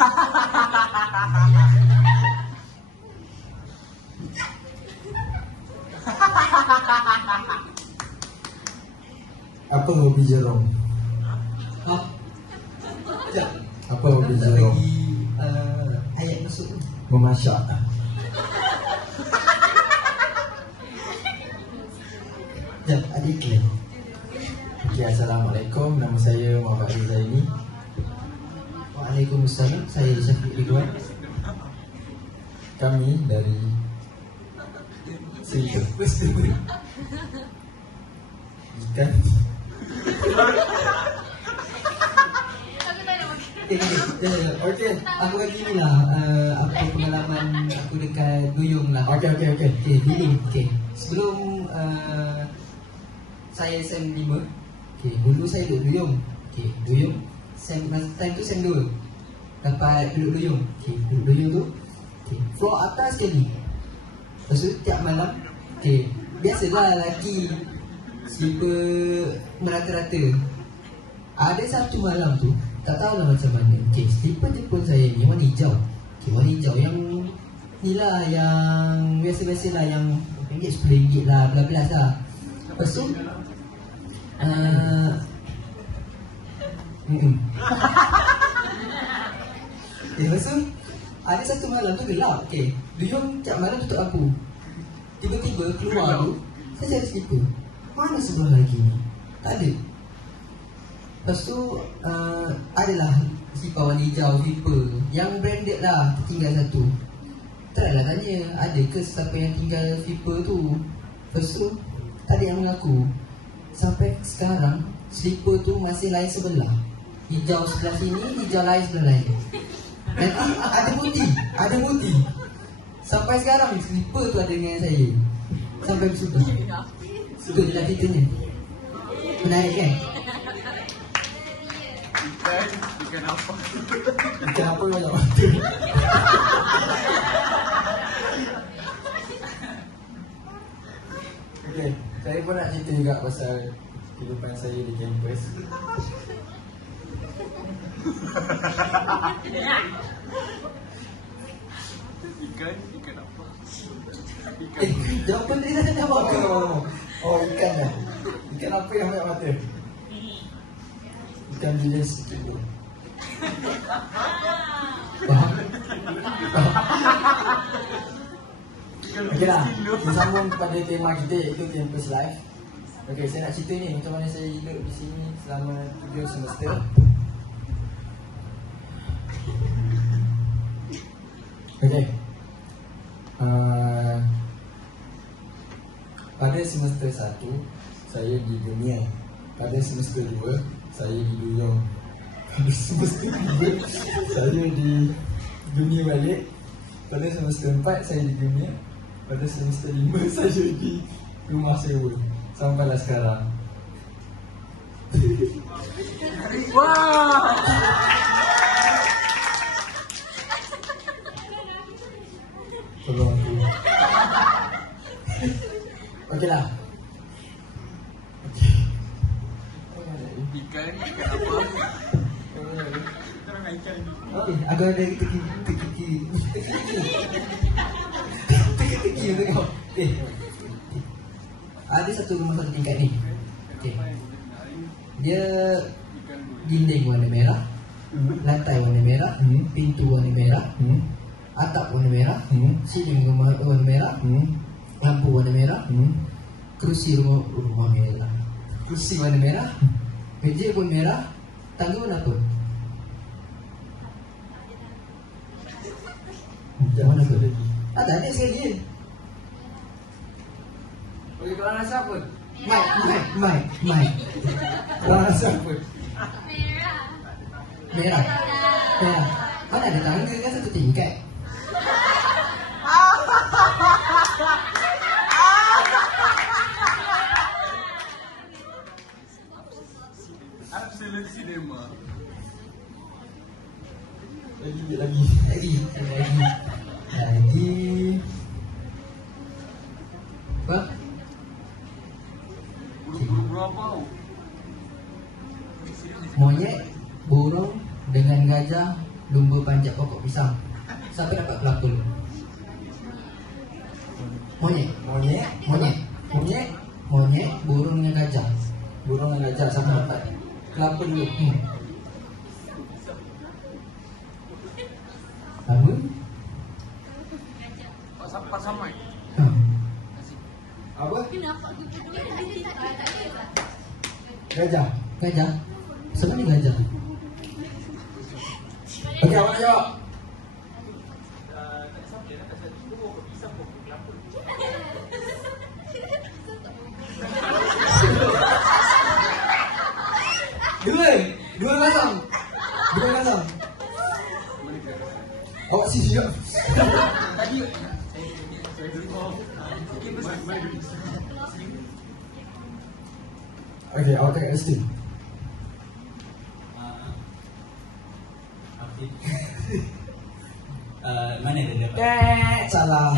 Apa hobi Jerome? Sekejap. Apa hobi Jerome? Ayat masuk. Memasak. Sekejap, ada iklan. Okay, Assalamualaikum. Nama saya Muhammad Rizaini. Waalaikumsalam. Saya Syafiq Ridwan. Kami dari Singapura. Ikan. Okay. Aku bagi ni lah apa pengalaman aku dekat Duyung lah. Okay. Dulu. Sebelum saya SEM 5, dulu saya duduk Duyung. Duyung. Time tu SEM 2. Dapat duduk Duyung. Duduk Duyung tu. Floor atas sekali. Lepas tu tiap malam, biasalah lelaki slipper merata-rata. Ada satu malam tu, tak tahulah macam mana. Slipper Jepun saya ni warna hijau. Warna hijau yang ni lah, yang biasa-biasa lah, yang RM10 lah, belas-belas lah. Lepas tu lepas tu ada satu malam tu gelap. Duyung tiap malam tutup lampu. Tiba-tiba keluar tu, saya cari slipper. Mana sebelah lagi ni? Tak ada. Lepas tu adalah slipper warna hijau, slipper yang branded lah, tertinggal satu. Try lah tanya, ada ke siapa yang tinggal slipper tu? Lepas tu tak ada yang mengaku. Sampai sekarang slipper tu masih lain sebelah. Hijau sebelah sini, hijau lain sebelah lain. Nanti ada putih. Sampai sekarang slipper tu ada dengan saya. Sampai bersumpah. Itu je lah ceritanya. Menarik kan? Ikan apa banyak mata? Okay, saya pun nak cerita juga pasal kehidupan saya di kampus. Ikan apa? Jawapan dia dah jawab. Oh, ikan lah. Ikan apa yang banyak mata? Ikan jenis sikit tu. Okey lah, kita sambung kepada tema kita, iaitu campus life. Okey, saya nak cerita ni macam mana saya hidup di sini selama 7 semester. Okey, pada semester 1 saya di dunia. Pada semester 2 saya di Duyung. Pada semester 3 saya di dunia balik. Pada semester 4 saya di dunia. Pada semester 5 saya di rumah sewa. Sampailah sekarang. Wah! Tolong aku. Okeylah. Ikan apa? Okey, aku ada teki-teki tengok. Ada satu rumah satu tingkat ni. Dia dinding warna merah, lantai warna merah, pintu warna merah, atap warna merah, siling rumah warna merah, lampu warna merah, kerusi rumah merah, kerusi warna merah, meja pun merah, tangga warna apa? Macam mana tu? Ada sekali. Okey, korang rasa apa? Mic. Korang rasa apa? Merah. Mana ada tangga kan satu tingkat. Absolute cinema. Lagi. Apa? Monyet, burung dengan gajah lumba panjat pokok pisang. Siapa dapat pelakon? Monyet. Monyet. Monyet. Monyet. Monyet, burung dengan gajah. Burung dengan gajah sama dapat. Kelapa dulu. Apa? Pak Samai. Apa? Gajah. Gajah. Siapa ni gajah? Okey, awak nak jawab. Dua kosong. Awak siap. Okey, awak tak kat situ. Mana dia dapat? Salah.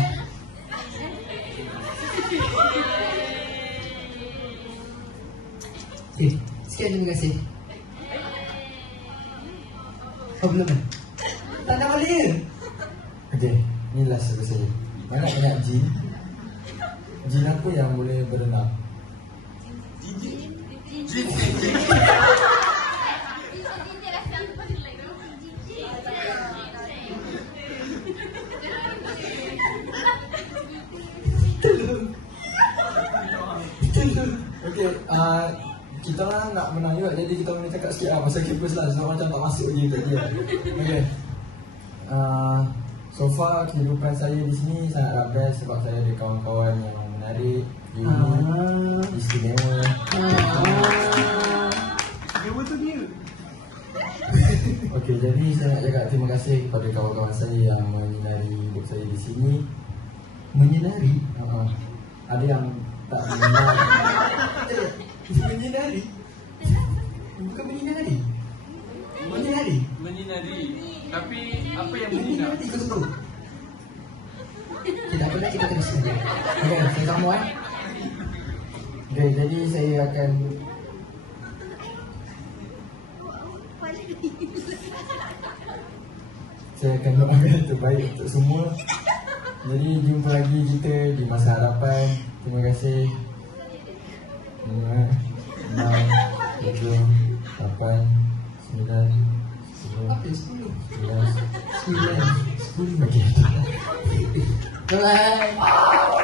Sekian, terima kasih. Oh, belum kan? Tak nak balik. Okey, ni last dari saya. Mana banyak jin? Jin apa yang boleh berenang? Okey, kita orang nak menang juga, jadi kita boleh cakap sikit lah pasal campus lah, sebab macam tak masuk je tadi lah. Okey, so far kehidupan saya di sini sangatlah best sebab saya ada kawan-kawan yang menarik, unik, istimewa. Okey, jadi saya nak cakap terima kasih kepada kawan-kawan saya yang menyinari hidup saya di sini. Menyinari? Ada yang tak menyinari. Menyinari? Bukan menyinari. Menyinari? Menyinari. Tapi apa yang menyinari? Ikut dulu. Tidak boleh kita teruskan. Okey, saya kamu Okey, jadi saya akan doakan yang terbaik untuk semua. Jadi jumpa lagi kita di masa hadapan. Terima kasih. 5, 6, 7, 8, 9, 10, 11, 10. Okey. Bye.